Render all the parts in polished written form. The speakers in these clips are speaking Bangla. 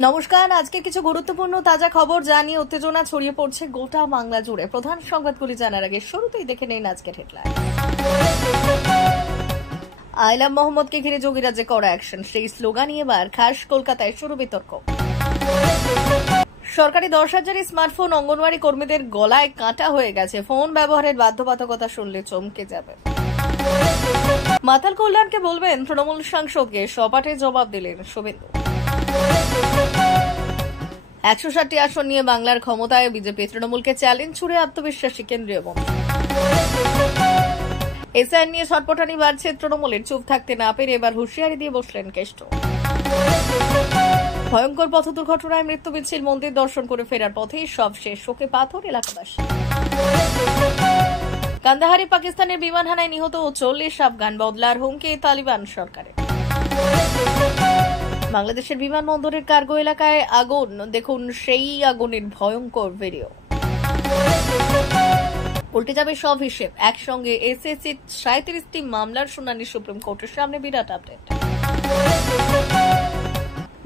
নমস্কার, আজকে কিছু গুরুত্বপূর্ণ তাজা খবর জানিয়ে উত্তেজনা ছড়িয়ে পড়ছে গোটা বাংলা জুড়ে। প্রধান সংবাদগুলি জানার আগে শুরুতেই দেখে নিন আজকের হেডলাইন। আই লাভ মোহাম্মদকে ঘিরে যোগীরাজ্যে কড়া অ্যাকশন, সেই স্লোগানই এবার খাস কলকাতায় শুরু বিতর্ক। সরকারি 10,000 স্মার্টফোন অঙ্গনওয়াড়ি কর্মীদের গলায় কাঁটা হয়ে গেছে, ফোন ব্যবহারের বাধ্যবাধকতা শুনলে চমকে যাবে। মাতাল কল্যাণকে বলবেন তৃণমূল সাংসদকে, সপাটে জবাব দিলেন শুভেন্দু। 160টি আসন নিয়ে বাংলার ক্ষমতায় বিজেপি, তৃণমূলকে চ্যালেঞ্জ ছুড়ে আত্মবিশ্বাসী কেন্দ্রীয় মন্ত্রী। এসআইআর নিয়ে ছটপটানি বাড়ছে তৃণমূলের, চুপ থাকতে না পেরে এবার হুঁশিয়ারি দিয়ে বসলেন কেষ্ট। ভয়ঙ্কর পথ দুর্ঘটনায় মৃত্যু মিছিল, মন্দির দর্শন করে ফেরার পথেই সব শেষ, শোকে পাথর এলাকাবাসী। কান্দাহারে পাকিস্তানের বিমান হানায় নিহত 40 আফগান, বদলার হুমকি তালিবান সরকারের। বাংলাদেশের বিমানবন্দরের কার্গো এলাকায় আগুন, দেখুন সেই আগুনের ভয়ঙ্কর ভিডিও। উল্টে যাবে সব হিসেব, একসঙ্গে এসএসসি 37টি মামলার শুনানি সুপ্রিম কোর্টের সামনে, বিরাট আপডেট।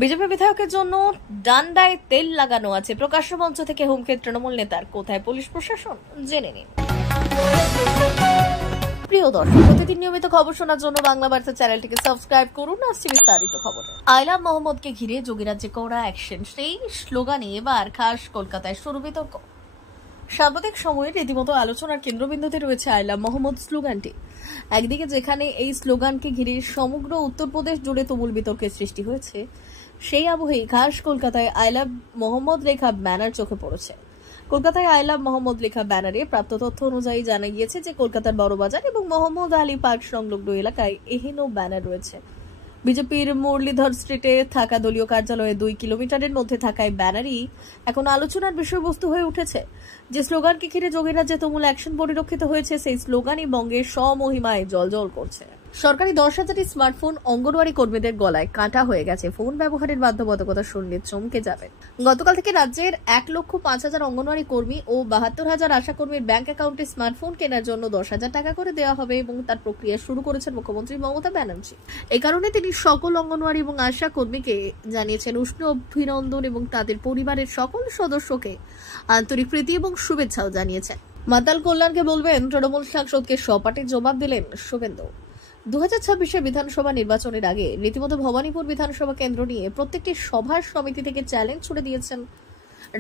বিজেপি বিধায়কের জন্য ডান্ডায় তেল লাগানো আছে, প্রকাশ্য মঞ্চ থেকে হুমকি তৃণমূল নেতার, কোথায় পুলিশ প্রশাসন জেনে নিন। প্রিয় দর্শক, প্রতিদিন নিয়মিত খবর শোনার জন্য বাংলা বার্তা চ্যানেলটিকে সাবস্ক্রাইব করুন। আসছে বিস্তারিত খবর। আই লাভ মোহাম্মদকে ঘিরে যোগীরাজ্যে কড়া অ্যাকশন, সেই স্লোগানে এবার খাস কলকাতায় শুরু বিতর্ক। সাম্প্রতিক সময়ে রীতিমতো আলোচনার কেন্দ্রবিন্দুতে রয়েছে আই লাভ মোহাম্মদ স্লোগানটি। একদিকে যেখানে এই স্লোগানকে ঘিরে সমগ্র উত্তরপ্রদেশ জুড়ে তুমুল বিতর্কের সৃষ্টি হয়েছে, সেই আবহেই খাস কলকাতায় আই লাভ মোহাম্মদ লেখা ব্যানার চোখে পড়েছে। কলকাতায় আই লাভ মোহাম্মদ লেখা ব্যানারে প্রাপ্ত তথ্য অনুযায়ী জানা গিয়েছে যে কলকাতার বড়বাজার এবং মোহাম্মদ আলী পার্ক সংলগ্ন এলাকায় এহেন ব্যানার রয়েছে। বিজেপির মুরলীধর স্ট্রিটে থাকা দলীয় কার্যালয়ে 2 কিলোমিটারের মধ্যে থাকায় ব্যানারই এখন আলোচনার বিষয়বস্তু হয়ে উঠেছে। যে স্লোগানকে ঘিরে যোগীরাজ্যে তুমুল অ্যাকশন পরিলক্ষিত হয়েছে, সেই স্লোগানই বঙ্গের স্বমহিমায় জ্বলজ্বল করছে। সরকারি 10,000 স্মার্টফোন অঙ্গনওয়াড়ি কর্মীদের গলায় কাঁটা হয়ে গেছে, ফোন ব্যবহারের বাধ্যবাধকতা শুনলে চমকে যাবেন। গতকাল থেকে রাজ্যের 1,05,000 অঙ্গনওয়াড়ি কর্মী ও 72,000 আশা কর্মীর ব্যাংক অ্যাকাউন্টে স্মার্টফোন কেনার জন্য 10,000 টাকা করে দেওয়া হবে এবং তার প্রক্রিয়া শুরু করেছেন মুখ্যমন্ত্রী মমতা ব্যানার্জি। এই কারণে তিনি সকল অঙ্গনওয়াড়ি এবং আশা কর্মীকে জানিয়েছেন উষ্ণ অভিনন্দন এবং তাদের পরিবারের সকল সদস্যকে আন্তরিক প্রীতি এবং শুভেচ্ছাও জানিয়েছেন। মাতাল কল্যাণকে বলবেন তৃণমূল সাংসদকে, সপাটে জবাব দিলেন শুভেন্দু। 2026 বিধানসভা নির্বাচনের আগে রীতিমতো ভবানীপুর বিধানসভা কেন্দ্র নিয়ে প্রত্যেকটি সভার সমিতি থেকে চ্যালেঞ্জ ছুড়ে দিয়েছেন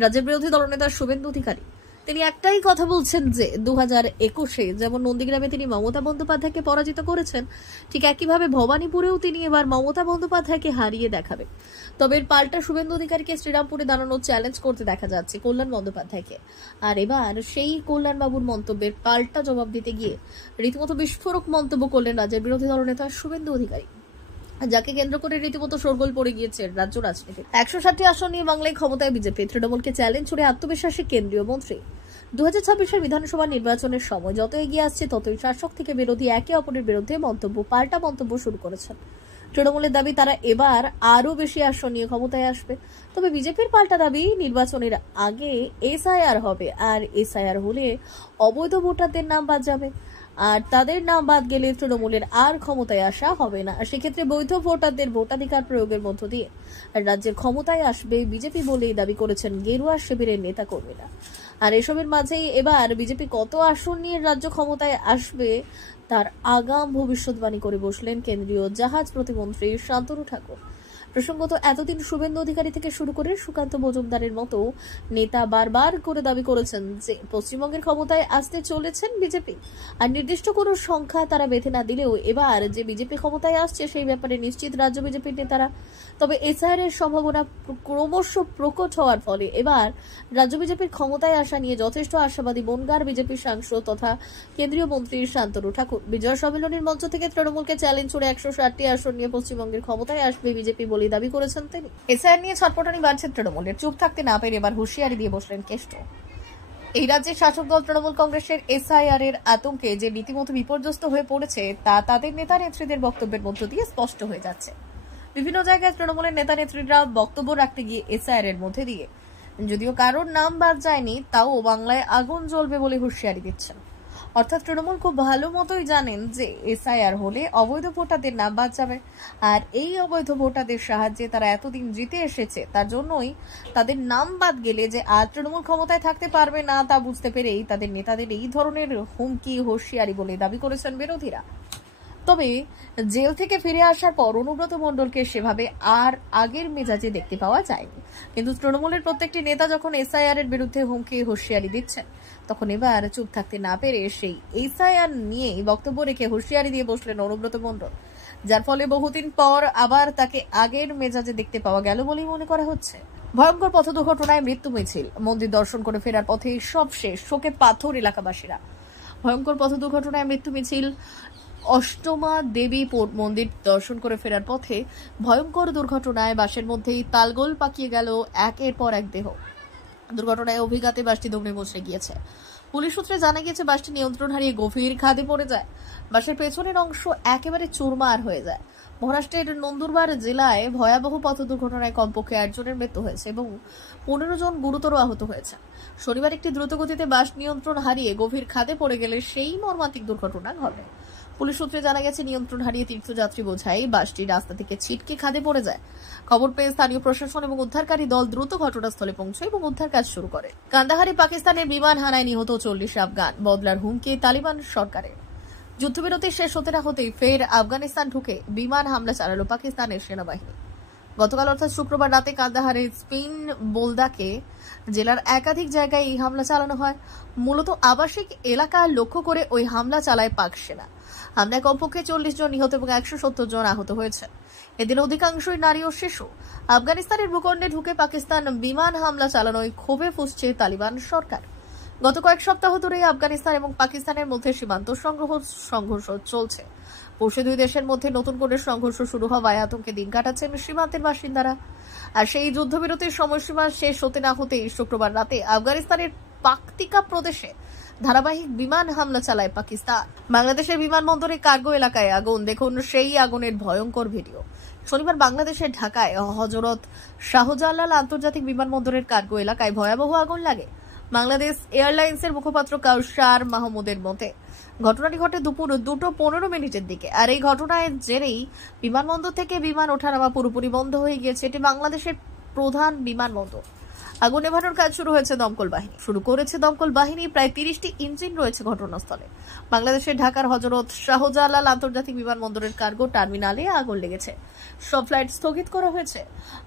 রাজ্যের বিরোধী দলনেতা শুভেন্দু অধিকারী। তিনি একটাই কথা বলছেন যে 2021-এ যেমন নন্দীগ্রামে তিনি মমতা বন্দ্যোপাধ্যায়কে পরাজিত করেছেন, ঠিক একইভাবে ভবানীপুরেও তিনি এবার মমতা বন্দ্যোপাধ্যায়কে হারিয়ে দেখাবেন। তবে এর পাল্টা শুভেন্দু অধিকারীকে শ্রীরামপুরে দাঁড়ানোর চ্যালেঞ্জ করতে দেখা যাচ্ছে কল্যাণ বন্দ্যোপাধ্যায়কে। আর এবার সেই কল্যাণবাবুর মন্তব্যের পাল্টা জবাব দিতে গিয়ে রীতিমতো বিস্ফোরক মন্তব্য করলেন রাজ্যের বিরোধী দলনেতা শুভেন্দু অধিকারী, যাকে কেন্দ্র করে রীতিমতো শোরগোল পড়ে গিয়েছে রাজ্য রাজনীতি। 160টি আসন নিয়ে বাংলায় ক্ষমতায় বিজেপি, তৃণমূলকে চ্যালেঞ্জ ছুড়ে আত্মবিশ্বাসী কেন্দ্রীয় মন্ত্রী। 2026 বিধানসভা নির্বাচনের সময় যত এগিয়ে আসছে, ততই শাসক থেকে বিরোধী একে অপরের বিরুদ্ধে পাল্টা মন্তব্য শুরু করেছেন। তৃণমূলের দাবি তারা এবার আরো বেশি আসন নিয়ে ক্ষমতায় আসবে। তবে বিজেপির পাল্টা দাবি, নির্বাচনের আগে এসআইআর হবে, আর এসআইআর হলে অবৈধ ভোটারদের নাম বাদ যাবে, আর তাদের নাম বাদ গেলে তৃণমূলের আর ক্ষমতায় আসা হবে না। সেক্ষেত্রে বৈধ ভোটারদের ভোটাধিকার প্রয়োগের মধ্য দিয়ে রাজ্যের ক্ষমতায় আসবে বিজেপি বলেই দাবি করেছেন গেরুয়া শিবিরের নেতা কর্মীরা। আর এসবের মাঝেই এবার বিজেপি কত আসন নিয়ে রাজ্য ক্ষমতায় আসবে তার আগাম ভবিষ্যৎবাণী করে বসলেন কেন্দ্রীয় জাহাজ প্রতিমন্ত্রী শান্তনু ঠাকুর। প্রসঙ্গত, এতদিন শুভেন্দু অধিকারী থেকে শুরু করে সুকান্ত মজুমদারের মতো নেতা বারবার করে দাবি করেছেন যে পশ্চিমবঙ্গের ক্ষমতায় আসতে চলেছেন বিজেপি, আর নির্দিষ্ট কোনো সংখ্যা তারা বেঁধে না দিলেও এবার যে বিজেপি ক্ষমতায় আসছে সেই ব্যাপারে নিশ্চিত রাজ্য বিজেপির নেতারা। তবে এসআইআর এর সম্ভাবনা ক্রমশ প্রকট হওয়ার ফলে এবার রাজ্য বিজেপির ক্ষমতায় আসা নিয়ে যথেষ্ট আশাবাদী বনগাঁর বিজেপির সাংসদ তথা কেন্দ্রীয় মন্ত্রী শান্তনু ঠাকুর। বিজয় সম্মেলনের মঞ্চ থেকে তৃণমূলকে চ্যালেঞ্জ ছুড়ে 160টি আসন নিয়ে পশ্চিমবঙ্গের ক্ষমতায় আসবে বিজেপি বলে দাবি করেছেন তিনি। এসআইআর নিয়ে ছটপটানি বাড়ছে তৃণমূলের, চুপ থাকতে না পেরে এবার হুঁশিয়ারি দিয়ে বসলেন কেষ্ট। এই রাজ্যের শাসক দল তৃণমূল কংগ্রেসের এসআইআর এর আতঙ্কে যে রীতিমতো বিপর্যস্ত হয়ে পড়েছে তা তাদের নেতা নেত্রীদের বক্তব্যের মধ্য দিয়ে স্পষ্ট হয়ে যাচ্ছে। বিভিন্ন জায়গায় তৃণমূলের নেতা নেত্রীরা বক্তব্য রাখতে গিয়ে এসআইআর এর মধ্যে দিয়ে যদিও কারোর নাম বাদ যায়নি, তাও বাংলায় আগুন জ্বলবে বলে হুঁশিয়ারি দিচ্ছেন। অর্থাৎ তৃণমূল খুব ভালো মতোই জানেন যে এসআইআর হলে অবৈধ ভোটারদের নাম বাদ যাবে, আর এই অবৈধ ভোটারদের সাহায্যে তারা এতদিন জিতে এসেছে, তার জন্যই তাদের নাম বাদ গেলে যে আর তৃণমূল ক্ষমতায় থাকতে পারবে না তা বুঝতে পেরেই তাদের নেতাদের এই ধরনের হুমকি হুঁশিয়ারি বলে দাবি করেছেন বিরোধীরা। তবে জেল থেকে ফিরে আসার পর অনুব্রত মণ্ডলকে সেভাবে আর আগের মেজাজে দেখতে পাওয়া যায়নি, কিন্তু তৃণমূলের প্রত্যেকটি নেতা যখন এসআইআর এর বিরুদ্ধে হুমকি হুঁশিয়ারি দিচ্ছেন, তখন এবার চুপ থাকতে না পেরে সেই এসআইআর নিয়েই বক্তব্য রেখে হুঁশিয়ারি দিয়ে বসলেন অনুব্রত মণ্ডল, যার ফলে বহুদিন পর আবার তাকে আগের মেজাজে দেখতে পাওয়া গেল বলেই মনে করা হচ্ছে। ভয়ঙ্কর পথ দুর্ঘটনায় মৃত্যু মিছিল, মন্দির দর্শন করে ফেরার পথে সব শেষ, শোকে পাথর এলাকাবাসীরা। ভয়ঙ্কর পথ দুর্ঘটনায় মৃত্যু মিছিল, অষ্টমা দেবী মন্দির দর্শন করে ফেরার পথে ভয়ঙ্কর দুর্ঘটনায় বাসের মধ্যেই তালগোল পাকিয়ে গেল একের পর এক দেহ। দুর্ঘটনায় অভিঘাতে বাসটি দৌড়ে মুচড়ে গিয়েছে। পুলিশ সূত্রে জানা গিয়েছে বাসটি নিয়ন্ত্রণ হারিয়ে গভীর খাদে পড়ে যায়। বাসের পেছনের অংশ একেবারে চুরমার হয়ে যায়। মহারাষ্ট্রের নন্দুরবার জেলায় ভয়াবহ পথ দুর্ঘটনায় কমপক্ষে 8 জনের মৃত্যু হয়েছে এবং 15 জন গুরুতর আহত হয়েছে। শনিবার একটি দ্রুতগতিতে বাস নিয়ন্ত্রণ হারিয়ে গভীর খাদে পড়ে গেলে সেই মর্মান্তিক দুর্ঘটনা ঘটে। পুলিশ সূত্রে জানা গেছে নিয়ন্ত্রণ হারিয়ে তীর্থযাত্রী বোঝাই বাসটি রাস্তা থেকে ছিটকে খাদে পড়ে যায়। খবর পেয়ে স্থানীয় প্রশাসন এবং উদ্ধারকারী দল দ্রুত ঘটনাস্থলে পৌঁছয় এবং উদ্ধার কাজ শুরু করে। কান্দাহারে পাকিস্তানের বিমান হানায় নিহত 40 আফগান, বদলার হুমকি তালিবান সরকারের। যুদ্ধবিরতি শেষ হতে না হতেই ফের আফগানিস্তান ঢুকে বিমান হামলা চালালো পাকিস্তানের সেনাবাহিনী। গতকাল অর্থাৎ শুক্রবার রাতে কান্দাহারের স্পিন বোলদাকে জেলার একাধিক জায়গায় এই হামলা চালানো হয়। মূলত আবাসিক এলাকা লক্ষ্য করে ওই হামলা চালায় পাক সেনা। হামলায় কমপক্ষে 40 জন নিহত এবং 170 জন আহত হয়েছে। এদের অধিকাংশই নারী ও শিশু। আফগানিস্তানের ভূখণ্ডে ঢুকে পাকিস্তান বিমান হামলা চালানোয় ক্ষোভে ফুঁসছে তালিবান সরকার। গত কয়েক সপ্তাহ ধরেই আফগানিস্তান এবং পাকিস্তানের মধ্যে সীমান্ত সংঘর্ষ চলছে। পরশু দুই দেশের মধ্যে নতুন করে সংঘর্ষ শুরু হওয়ায় আতঙ্কে দিন কাটাচ্ছেন সীমান্তের বাসিন্দারা। আর সেই যুদ্ধবিরতির সময়সীমা শেষ হতে না হতেই শুক্রবার রাতে আফগানিস্তানের পাকতিকা প্রদেশে ধারাবাহিক বিমান হামলা চালায় পাকিস্তান। বাংলাদেশের বিমানবন্দরে কার্গো এলাকায় আগুন, দেখুন সেই আগুনের ভয়ঙ্কর ভিডিও। শনিবার বাংলাদেশের ঢাকায় হযরত শাহজালাল আন্তর্জাতিক বিমানবন্দরের কার্গো এলাকায় ভয়াবহ আগুন লাগে। বাংলাদেশ এয়ারলাইন্সের মুখপাত্র কাউসার মাহমুদের মতে ঘটনাটি ঘটে দুপুর 2:15 দিকে। আর এই ঘটনার জেরেই বিমানবন্দর থেকে বিমান ওঠানামা পুরোপুরি বন্ধ হয়ে গিয়েছে। এটি বাংলাদেশের প্রধান বিমানবন্দর। আগুন নেভানোর কাজ শুরু করেছে দমকল বাহিনী। প্রায় 30টি ইঞ্জিন রয়েছে ঘটনাস্থলে। বাংলাদেশের ঢাকার হযরত শাহজালাল আন্তর্জাতিক বিমানবন্দরের কার্গো টার্মিনালে আগুন লেগেছে। সব ফ্লাইট স্থগিত করা হয়েছে।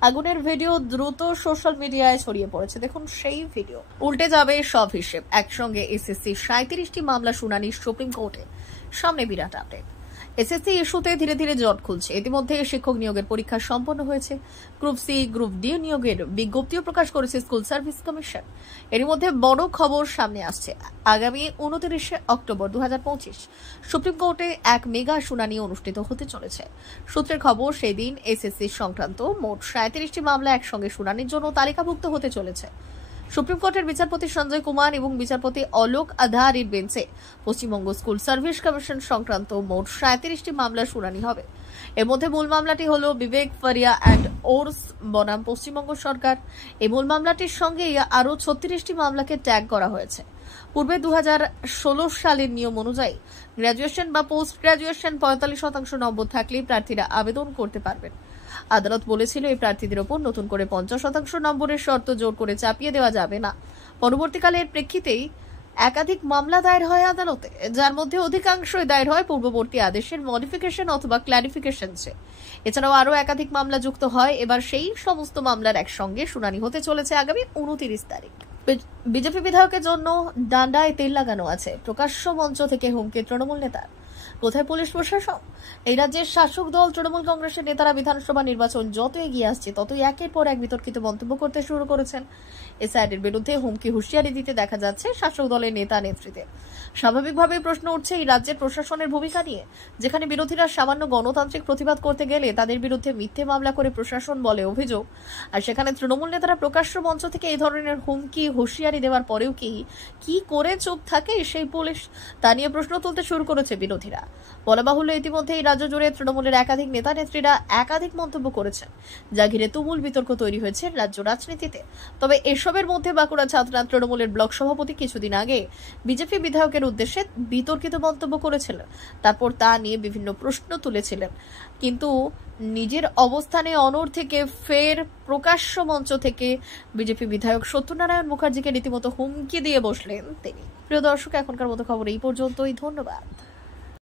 আগুনের ভিডিও দ্রুত সোশ্যাল মিডিয়ায় ছড়িয়ে পড়েছে। দেখুন সেই ভিডিও। উল্টে যাবে সব হিসেব, একসঙ্গে এসএসসি 37টি মামলা শুনানি সুপ্রিম কোর্টে। সামনে বিরাট আপডেট। এসএসসি ইস্যুতে ধীরে ধীরে জট খুলছে। ইতিমধ্যে শিক্ষক নিয়োগের পরীক্ষা সম্পন্ন হয়েছে। গ্রুপ সি, গ্রুপ ডি নিয়োগের বিজ্ঞপ্তিও প্রকাশ করেছে স্কুল সার্ভিস কমিশন। এর মধ্যে বড় খবর সামনে আসছে। আগামী 29 অক্টোবর 2025 সুপ্রিম কোর্টে এক মেগা শুনানি অনুষ্ঠিত হতে চলেছে। সূত্রের খবর, সেই দিন এসএসসি সংক্রান্ত মোট 37টি মামলা একসঙ্গে শুনানির জন্য তালিকাভুক্ত হতে চলেছে। সুপ্রিম কোর্টের বিচারপতি সঞ্জয় কুমার এবং বিচারপতি অলোক আধারির বেঞ্চে পশ্চিমবঙ্গ স্কুল সার্ভিস কমিশন সংক্রান্ত মোট 37টি মামলার শুনানি হবে। এর মধ্যে মূল মামলাটি হল বিবেক ফারিয়া অ্যান্ড ওরস বনাম পশ্চিমবঙ্গ সরকার। এই মূল মামলাটির সঙ্গে আরও 36টি মামলাকে ট্যাগ করা হয়েছে। পূর্বে 2016 সালের নিয়ম অনুযায়ী গ্র্যাজুয়েশন বা পোস্ট গ্র্যাজুয়েশন 45% নম্বর থাকলে প্রার্থীরা আবেদন করতে পারবেন। আদালত বলেছিল এই প্রার্থীদের ওপর নতুন করে 50% নম্বরের শর্ত জোর করে চাপিয়ে দেওয়া যাবে না। পরবর্তীকালে এর প্রেক্ষিতেই একাধিক মামলা দায়ের হয় আদালতে, যার মধ্যে অধিকাংশই দায়ের হয় পূর্ববর্তী আদেশের মডিফিকেশন অথবা ক্ল্যারিফিকেশনসে। এছাড়াও আরও একাধিক মামলা যুক্ত হয়। এবার সেই সমস্ত মামলার একসঙ্গে শুনানি হতে চলেছে আগামী 29 তারিখ। বিজেপি বিধায়কের জন্য ডান্ডায় তেল লাগানো আছে, প্রকাশ্য মঞ্চ থেকে হুমকি তৃণমূল নেতার। কোথায় পুলিশ প্রশাসন? এই রাজ্যের শাসক দল তৃণমূল কংগ্রেসের নেতারা বিধানসভা নির্বাচন যত এগিয়ে আসছে ততই একের পর এক বিতর্কিত মন্তব্য করতে শুরু করেছেন। এসআইআরের বিরুদ্ধে হুমকি হুঁশিয়ারি দিতে দেখা যাচ্ছে শাসক দলের নেতা নেতৃত্বে। স্বাভাবিকভাবে প্রশ্ন উঠছে এই রাজ্যের প্রশাসনের ভূমিকা নিয়ে, যেখানে বিরোধীরা সামান্য গণতান্ত্রিক প্রতিবাদ করতে গেলে তাদের বিরুদ্ধে মিথ্যে মামলা করে প্রশাসন বলে অভিযোগ, আর সেখানে তৃণমূল নেতারা প্রকাশ্য মঞ্চ থেকে এই ধরনের হুমকি হুঁশিয়ারি দেওয়ার পরেও কি করে চুপ থাকে সেই পুলিশ, তা নিয়ে প্রশ্ন তুলতে শুরু করেছে বিরোধীরা। প্রার্থীরা। বলা বাহুল্য, ইতিমধ্যেই রাজ্য জুড়ে তৃণমূলের একাধিক নেতা নেত্রীরা একাধিক মন্তব্য করেছেন, যা ঘিরে তুমুল বিতর্ক তৈরি হয়েছে রাজ্য রাজনীতিতে। তবে এসবের মধ্যে বাঁকুড়া ছাত্রা তৃণমূলের ব্লক সভাপতি কিছুদিন আগে বিজেপি বিধায়কের উদ্দেশ্যে বিতর্কিত মন্তব্য করেছিলেন। তারপর তা নিয়ে বিভিন্ন প্রশ্ন তুলেছিলেন, কিন্তু নিজের অবস্থানে অনড় থেকে ফের প্রকাশ্য মঞ্চ থেকে বিজেপি বিধায়ক সত্যনারায়ণ মুখার্জিকে রীতিমতো হুমকি দিয়ে বসলেন তিনি। প্রিয় দর্শক, এখনকার মতো খবর এই পর্যন্তই। ধন্যবাদ।